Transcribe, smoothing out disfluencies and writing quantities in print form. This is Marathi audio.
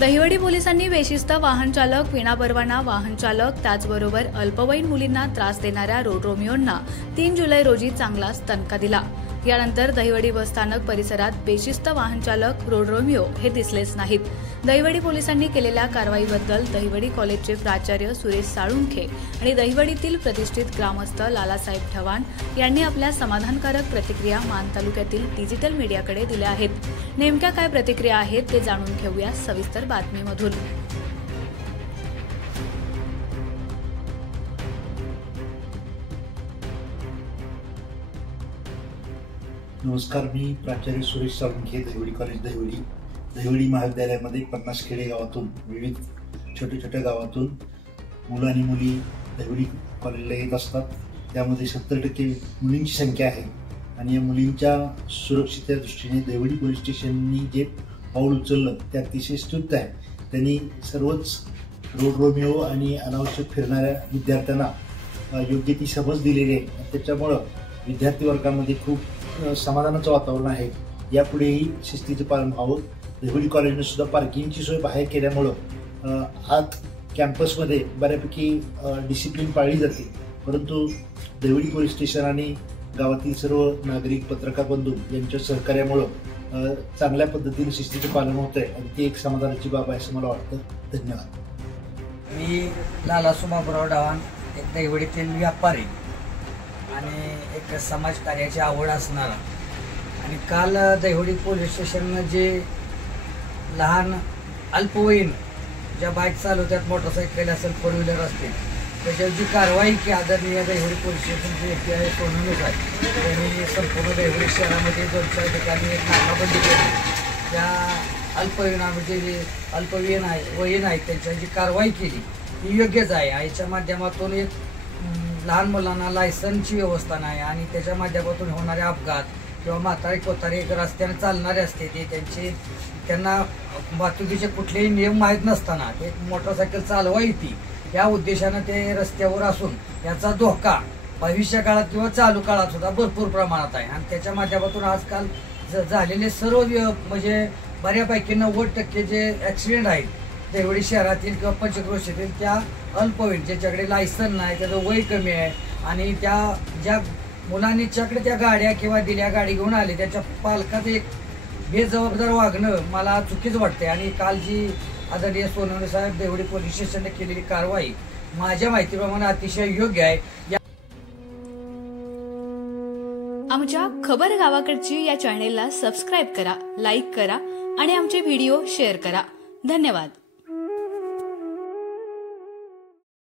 दहिवडी पोलिसांनी बेशिस्त वाहन चालक, विनापरवाना वाहन चालक, त्याचबरोबर अल्पवयीन मुलींना त्रास देणाऱ्या रोड रोमिओंना 3 जुलै रोजी चांगलाच दणका दिला। यानंतर दहिवडी बसस्थानक परिसरात बेशिस्त वाहन चालक, रोड रोमिओ हे दिसलेच नाहीत। दहिवडी पोलिसांनी केलेल्या कारवाईबद्दल दहिवडी कॉलेजचे प्राचार्य सुरेश साळुंखे आणि दहिवडीतील प्रतिष्ठित ग्रामस्थ लालासाहेब ठवाण यांनी आपल्या समाधानकारक प्रतिक्रिया मान तालुक्यातील डिजिटल मीडियाकडे दिल्या आहेत। नेमक्या काय प्रतिक्रिया आहेत ते जाणून घेऊया सविस्तर बातमीमधून। नमस्कार, मी प्राचार्य सुरेश साळुंखे, दहिवडी कॉलेज दहिवडी महाविद्यालयामध्ये 50 खेडे गावातून विविध छोट्या गावातून मुलं आणि मुली दहिवडी कॉलेजला येत असतात। त्यामध्ये 70% मुलींची संख्या आहे आणि या मुलींच्या सुरक्षिततेच्या दृष्टीने दहिवडी पोलीस स्टेशननी जे पाऊल उचललं ते अतिशय स्तुत्य आहे। त्यांनी सर्वच रोड रोमिओ आणि अनावश्यक फिरणाऱ्या विद्यार्थ्यांना योग्य ती समज दिलेली आहे। त्याच्यामुळं विद्यार्थी वर्गामध्ये खूप समाधानाचं वातावरण आहे। यापुढेही शिस्तीचं पालन व्हावं। दहिवडी कॉलेजने सुद्धा पार्किंगची सोय बाहेर केल्यामुळं आत कॅम्पसमध्ये बऱ्यापैकी डिसिप्लिन पाळली जाते, परंतु दहिवडी पोलीस स्टेशन आणि गावातील सर्व नागरिक, पत्रकार बंधू यांच्या सहकार्यामुळं चांगल्या पद्धतीने शिस्तीचं पालन होत आहे आणि ती एक समाधानाची बाब आहे असं मला वाटतं। धन्यवाद। मी लालासुमाबराव डावान, एक दहिवडीतील व्यापारी आणि एक समाजकार्याची आवड असणारा, आणि काल दहिवडी पोलीस स्टेशननं जे लहान अल्पवयीन ज्या बाईक चालवतात, मोटरसायकल असेल, 4 व्हीलर असतील, त्याच्यावर जी कारवाई की आदरणीय दहिवडी पोलीस स्टेशनचे एपीआय सोनवणे साहेब त्यांनी संपूर्ण दहिवडी शहरामध्ये 2-4 ठिकाणी एक नाकाबंदी केली। त्या अल्पवयीन वयीन आहेत त्यांच्यावर जी कारवाई केली ही योग्यच आहे। याच्या माध्यमातून एक लहान मुलांना लायसन्सची व्यवस्था नाही आणि त्याच्या माध्यमातून होणारे अपघात किंवा म्हातारे कोतारे रस्त्याने चालणारे असते ते त्यांना वाहतुकीचे कुठलेही नियम माहीत नसताना ते मोटरसायकल चालवा येते, या उद्देशानं ते रस्त्यावर असून याचा धोका भविष्य काळात किंवा चालू काळात सुद्धा भरपूर प्रमाणात आहे। आणि त्याच्या माध्यमातून आजकाल झालेले सर्व म्हणजे बऱ्यापैकी 90% जे ॲक्सिडेंट आहेत दहिवडी शहरातील किंवा पंचक्रोशीतील त्या अल्पवयीन, ज्याच्याकडे लायसन नाही, त्याचं वय कमी आहे आणि ज्या मुलांनीच्याकडे त्या गाड्या किंवा दिल्या गाडी घेऊन आले त्याच्या पालकाचं एक बेजबाबदार वागणं मला चुकीचं वाटते। आणि काल जी आदरणीय सोनवणे साहेब दहिवडी पोलीस स्टेशनने केलेली कारवाई माझ्या माहितीप्रमाणे अतिशय योग्य आहे। आमच्या खबर गावाकडची या चॅनेलला सबस्क्राईब करा, लाईक करा आणि आमचे व्हिडिओ शेअर करा। धन्यवाद।